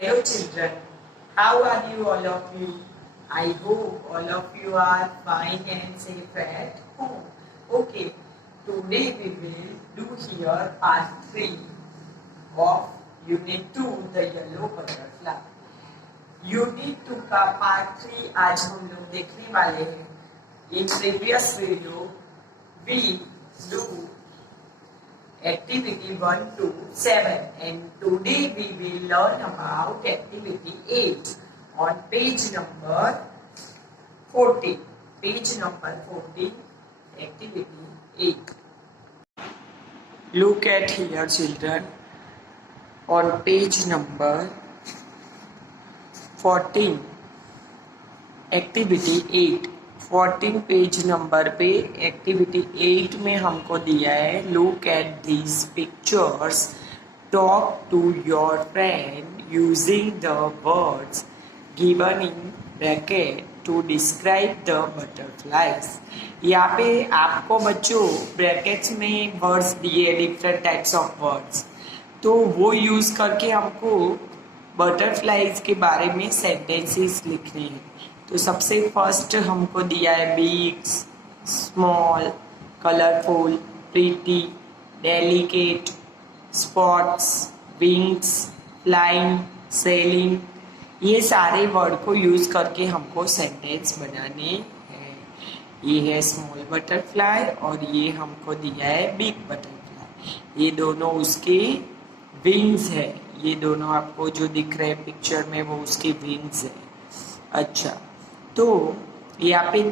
Hello children, how are you all of you? I hope all of you are fine and safe at home. Okay, today we will do here part 3 of Unit 2, the yellow butterfly. Unit 2 का part 3 आज हम लोग देखने वाले हैं. In previous video, we do activity 1 to 7 and today we will learn about activity 8 on page number 40. Page number 40, activity 8. Look at here children, on page number 14, activity 8. 14 page number पे activity 8 में हमको दिया है look at these pictures, talk to your friend using the words given in bracket to describe the butterflies. यहाँ पे आपको बच्चों brackets में वर्ड्स दिए, डिफरेंट टाइप्स ऑफ वर्ड्स, तो वो यूज करके हमको बटरफ्लाइज के बारे में सेंटेंसेस लिखने हैं. तो सबसे फर्स्ट हमको दिया है big, small, colourful, pretty, delicate, spots, wings, flying, selling. ये सारे वर्ड को यूज करके हमको सेंटेंस बनाने हैं. ये है स्मॉल बटरफ्लाई और ये हमको दिया है बिग बटरफ्लाई. ये दोनों उसके विंग्स है. ये दोनों आपको जो दिख रहे हैं पिक्चर में वो उसके विंग्स है. अच्छा, तो यहाँ पे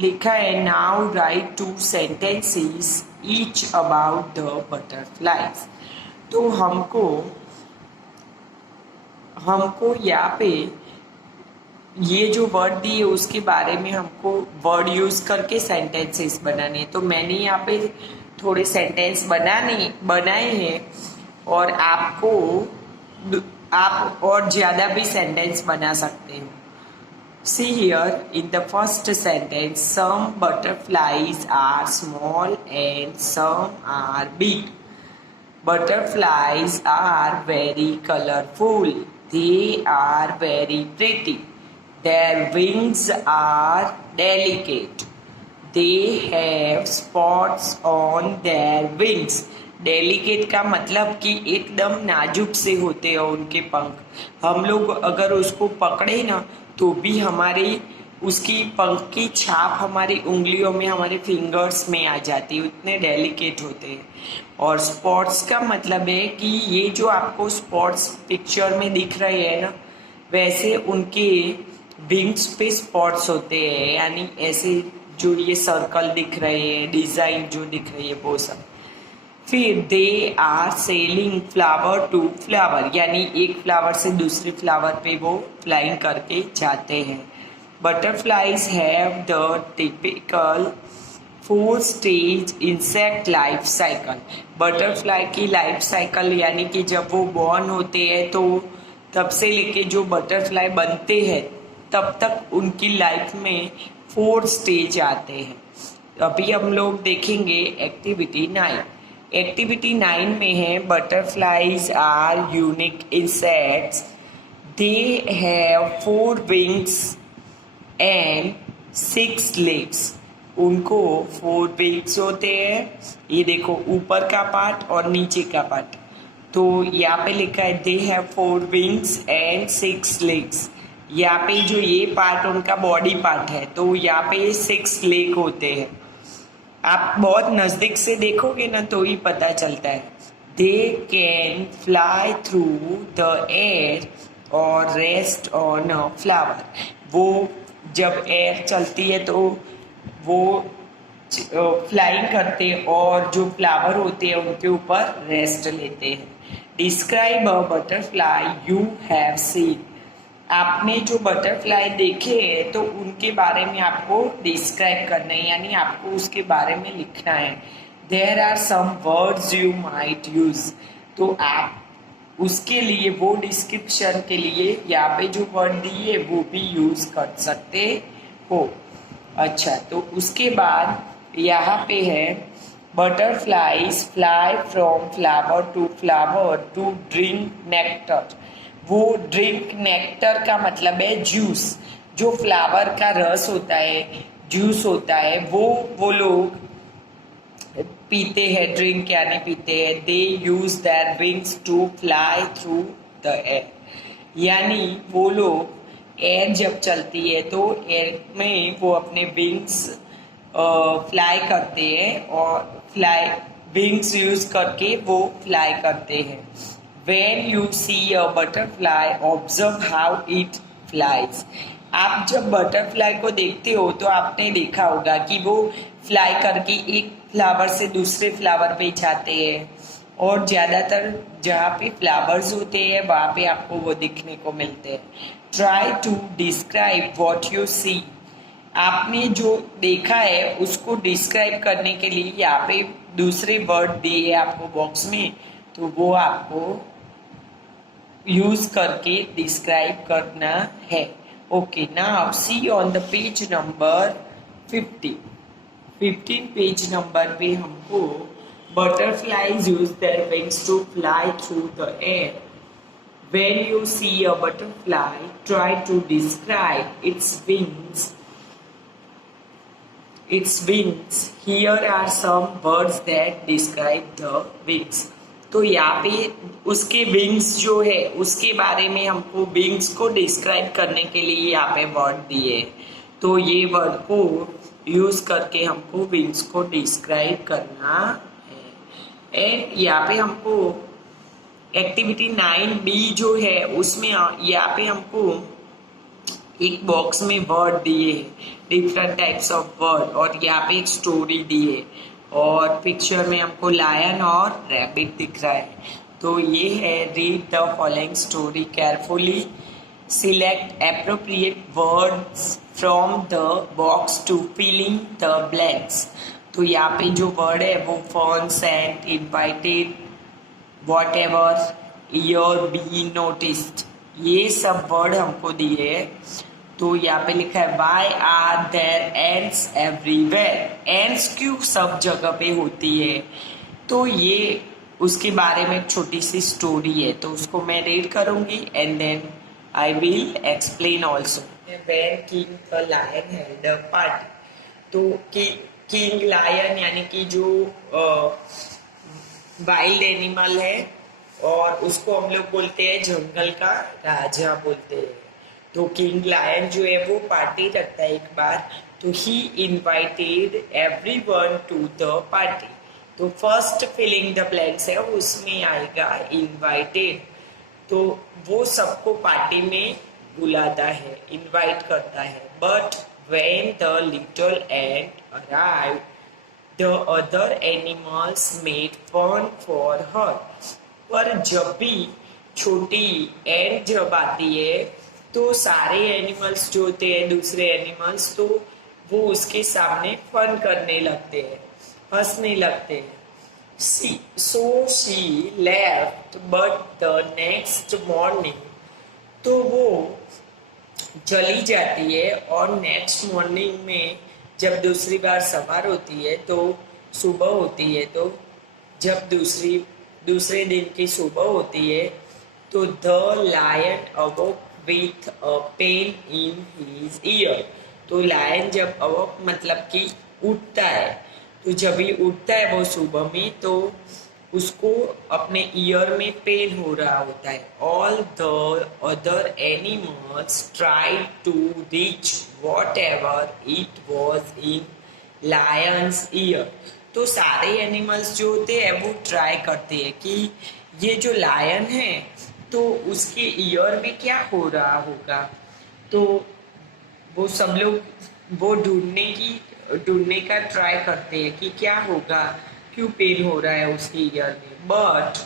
लिखा है now right 2 sentences each about the butterflies. तो हमको यहाँ पे ये जो वर्ड दिए उसके बारे में हमको वर्ड यूज करके सेंटेंसेस बनाने. तो मैंने यहाँ पे थोड़े सेंटेंस बनाए हैं और आप और ज्यादा भी सेंटेंस बना सकते हो. See here in the first sentence, some butterflies are small and some are big. Butterflies are very colorful. They are very pretty. Their wings are delicate. They have spots on their wings. Delicate का मतलब कि एकदम नाजुक से होते हैं उनके पंख. हम लोग अगर उसको पकड़े ना तो भी उसकी पंख की छाप हमारी उंगलियों में, हमारे फिंगर्स में आ जाती है, उतने डेलिकेट होते हैं. और स्पॉट्स का मतलब है कि ये जो आपको स्पॉट्स पिक्चर में दिख रहे हैं ना, वैसे उनके विंग्स पे स्पॉट्स होते हैं, यानी ऐसे जो ये सर्कल दिख रहे हैं, डिजाइन जो दिख रही है वो सब. फिर they are sailing flower to flower, यानी एक फ्लावर से दूसरे फ्लावर पे वो फ्लाइंग करके जाते हैं. Butterflies have the typical 4 stage insect life cycle. Butterfly की लाइफ साइकिल यानी कि जब वो बॉर्न होते हैं तो तब से लेके जो बटरफ्लाई बनते हैं तब तक उनकी लाइफ में 4 स्टेज आते हैं. अभी हम लोग देखेंगे एक्टिविटी 9. एक्टिविटी 9 में है butterflies are unique insects. They have 4 wings and 6 legs. उनको 4 विंग्स होते हैं. ये देखो ऊपर का पार्ट और नीचे का पार्ट. तो यहाँ पे लिखा है दे हैव 4 विंग्स एंड 6 लेग्स. यहाँ पे जो ये पार्ट उनका बॉडी पार्ट है, तो यहाँ पे 6 लेग होते हैं. आप बहुत नजदीक से देखोगे ना तो ही पता चलता है. They can fly through the air और रेस्ट ऑन अ फ्लावर. वो जब एयर चलती है तो वो फ्लाइंग करते हैं और जो फ्लावर होते हैं उनके ऊपर रेस्ट लेते हैं. Describe a butterfly you have seen. आपने जो बटरफ्लाई देखे हैं तो उनके बारे में आपको डिस्क्राइब करना है, यानी आपको उसके बारे में लिखना है. There are some words you might use. तो आप उसके लिए वो डिस्क्रिप्शन के लिए यहाँ पे जो वर्ड दिए वो भी यूज कर सकते हो. अच्छा, तो उसके बाद यहाँ पे है butterflies fly from flower to drink nectar. वो ड्रिंक नेक्टर का मतलब है जूस, जो फ्लावर का रस होता है, जूस होता है, वो लोग पीते हैं, ड्रिंक यानी पीते हैं। They use their wings to fly through the air, यानी वो लोग एयर जब चलती है तो एयर में वो अपने विंग्स फ्लाई करते हैं, और फ्लाई विंग्स यूज करके वो फ्लाई करते हैं। When you see a butterfly observe how it flies. आप जब बटरफ्लाई को देखते हो तो आपने देखा होगा कि वो फ्लाई करके एक फ्लावर से दूसरे फ्लावर पे जाते हैं, और ज़्यादातर जहाँ पे फ्लावर्स होते हैं वहाँ पे आपको वो दिखने को मिलते हैं। Try to describe what you see. आपने जो देखा है उसको डिस्क्राइब करने के लिए यहाँ पे दूसरे वर्ड दिए आपको बॉक्स में, तो वो आपको यूज करके डिस्क्राइब करना है। Okay, now see on the page number 15 page number पे हमको butterflies use their wings to fly through the air. When you see a butterfly, try to describe its wings. Its wings. Here are some words that describe the wings. तो यहाँ पे उसके wings जो है उसके बारे में हमको विंग्स को डिस्क्राइब करने के लिए यहाँ पे वर्ड दिए, तो ये वर्ड को यूज करके हमको विंग्स को डिस्क्राइब करना है। एंड यहाँ पे हमको एक्टिविटी 9B जो है उसमें यहाँ पे हमको एक बॉक्स में वर्ड दिए, डिफरेंट टाइप्स ऑफ वर्ड, और यहाँ पे एक स्टोरी दी है, और पिक्चर में हमको लायन और रैबिट दिख रहा है। तो ये है read the following story carefully, select appropriate words from the box to filling the blanks. तो यहाँ पे जो वर्ड है वो fun, sent, invited, whatever, ear, be, noticed, ये सब वर्ड हमको दिए है। तो यहाँ पे लिखा है why are there ants everywhere. Ants क्यों सब जगह पे होती है, तो ये उसके बारे में एक छोटी सी स्टोरी है, तो उसको मैं रीड करूंगी and then I will explain also. When king the lion held a party. तो किंग लायन यानी कि जो वाइल्ड एनिमल है, और उसको हम लोग बोलते हैं जंगल का राजा बोलते हैं। तो किंग लायन जो है वो पार्टी रखता है एक बार, तो he invited everyone to the party. तो फर्स्ट फिलिंग द ब्लैंक्स है उसमें आएगा इनवाइटेड, तो वो सबको पार्टी में बुलाता है, इनवाइट करता है। But when the little ant arrive the other animals made fun for her. पर जब भी छोटी एंट जब आती है तो सारे एनिमल्स जो होते हैं दूसरे एनिमल्स, तो वो उसके सामने फन करने लगते हैं, हंसने लगते हैं। So she left but the next morning. तो वो चली जाती है, और नेक्स्ट मॉर्निंग में जब दूसरी बार सवार होती है तो सुबह होती है, तो जब दूसरे दिन की सुबह होती है तो the lion awoke with a pain in his ear. तो लायन जब अवोक मतलब कि उठता है, तो जब ही उठता है वो सुबह में, तो उसको अपने ईयर में पेन हो रहा होता है। All the other animals try to reach whatever it was in lion's ear. तो सारे एनिमल्स जो होते हैं वो ट्राई करते हैं कि ये जो लायन है तो उसके ईयर में क्या हो रहा होगा। तो वो सब लोग वो ढूंढने का ट्राई करते हैं कि क्या होगा, क्यों पेन हो रहा है उसके ईयर में। But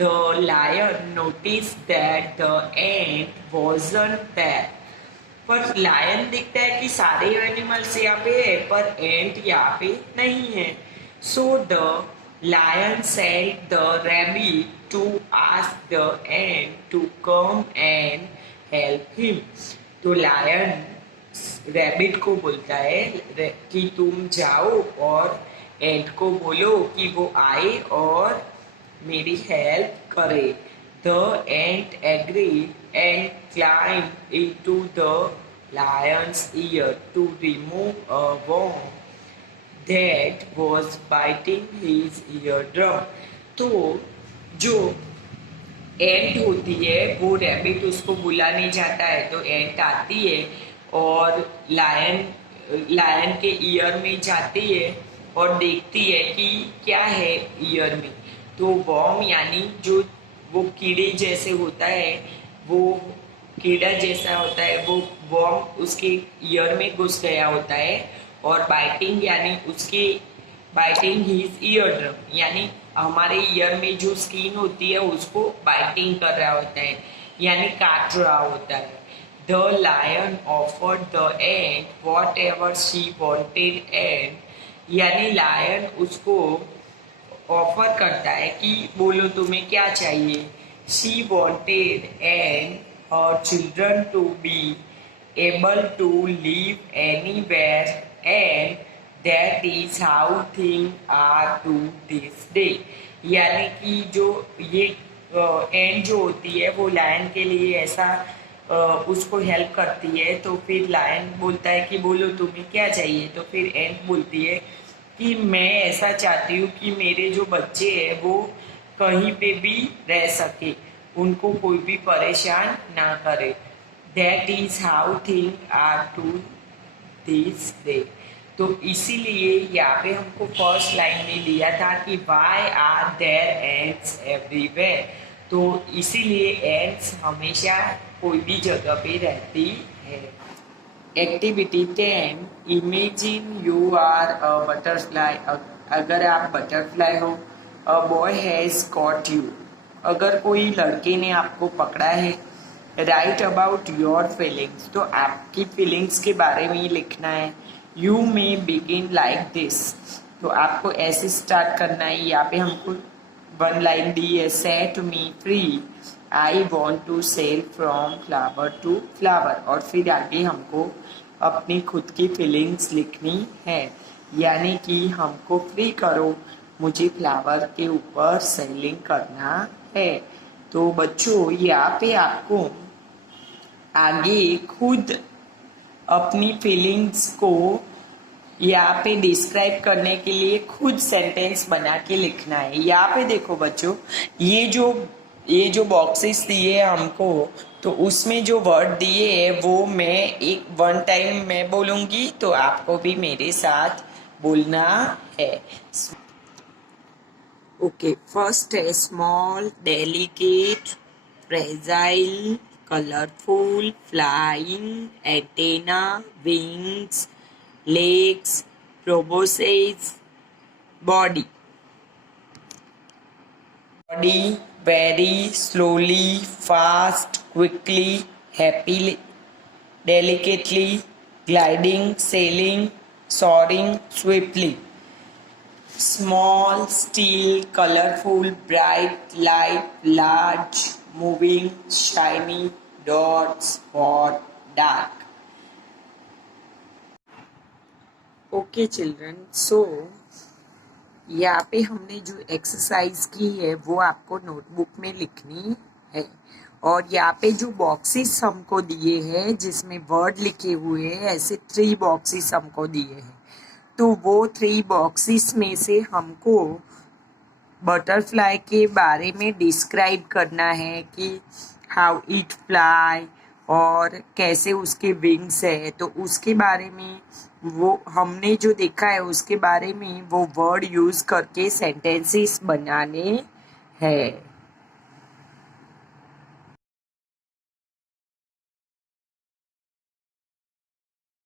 the lion notice that the ant wasn't there. पर लायन दिखता है कि सारे एनिमल्स यहाँ पे है पर एंट यहाँ पे नहीं है। So the lion sent the rabbit to ask the ant to come and help him. तो लायन रैबिट को बोलता है कि तुम जाओ और एंट को बोलो कि वो आए और मेरी हेल्प करे। The ant agreed and climbed into the lion's ear to remove a worm that was biting his eardrum. तो जो एंट होती है वो रैबिट उसको बुलाने जाता है, तो एंट आती है और लायन के ईयर में जाती है और देखती है कि क्या है ईयर में। तो वॉर्म यानी जो वो कीड़े जैसे होता है, वो कीड़ा जैसा होता है, वो वॉर्म उसके ईयर में घुस गया होता है। और बाइटिंग यानी उसके बाइटिंग हिज ईयर ड्रम यानी हमारे ईयर में जो स्किन होती है उसको बाइटिंग कर रहा होता है, यानी काट रहा होता है। The lion offered the ant whatever she wanted and यानी लायन उसको ऑफर करता है कि बोलो तुम्हें क्या चाहिए। She wanted and her children to be able to live anywhere and that is how thing are to this day. यानी कि जो ये एंड जो होती है वो लायन के लिए ऐसा उसको हेल्प करती है। तो फिर लायन बोलता है कि बोलो तुम्हें क्या चाहिए। तो फिर एंड बोलती है कि मैं ऐसा चाहती हूँ कि मेरे जो बच्चे हैं वो कहीं पे भी रह सके, उनको कोई भी परेशान ना करे। That is how thing are to this day. तो इसीलिए यहाँ पे हमको फर्स्ट लाइन में लिया था कि why are there ants everywhere. तो इसीलिए एंड्स हमेशा कोई भी जगह पे रहती है। Activity 10, imagine you are a butterfly. अगर आप बटरफ्लाई हो, a boy has caught you. अगर कोई लड़के ने आपको पकड़ा है। राइट अबाउट योर फीलिंग्स, तो आपकी फीलिंग्स के बारे में लिखना है। You may begin like this, तो आपको ऐसे स्टार्ट करना है। यहाँ पे हमको वन लाइन दी है, set me free, I want to sail from flower to flower. और फिर आगे हमको अपनी खुद की फीलिंग्स लिखनी है, यानी कि हमको फ्री करो, मुझे फ्लावर के ऊपर सेलिंग करना है। तो बच्चों यहाँ पे आपको आगे खुद अपनी फीलिंग्स को यहाँ पे डिस्क्राइब करने के लिए खुद सेंटेंस बना के लिखना है। यहाँ पे देखो बच्चों, ये जो बॉक्सेस दिए हमको, तो उसमें जो वर्ड दिए है वो मैं एक वन टाइम मैं बोलूंगी, तो आपको भी मेरे साथ बोलना है। ओके, फर्स्ट है small, delicate, fragile, colourful, flying, antenna, wings, legs, proboscis, body. Body, very slowly, fast, quickly, happily, delicately, gliding, sailing, soaring, swiftly. Small, still, colorful, bright, light, large, moving, shiny, dots, hot, dark. Okay children, so यहाँ पे हमने जो exercise की है वो आपको notebook में लिखनी है। और यहाँ पे जो बॉक्सेस हमको दिए हैं जिसमें वर्ड लिखे हुए हैं, ऐसे 3 बॉक्सेस हमको दिए हैं। तो वो 3 बॉक्सेस में से हमको बटरफ्लाई के बारे में डिस्क्राइब करना है कि हाउ इट फ्लाई और कैसे उसके विंग्स है। तो उसके बारे में वो हमने जो देखा है उसके बारे में वो वर्ड यूज करके सेंटेंसेस बनाने हैं।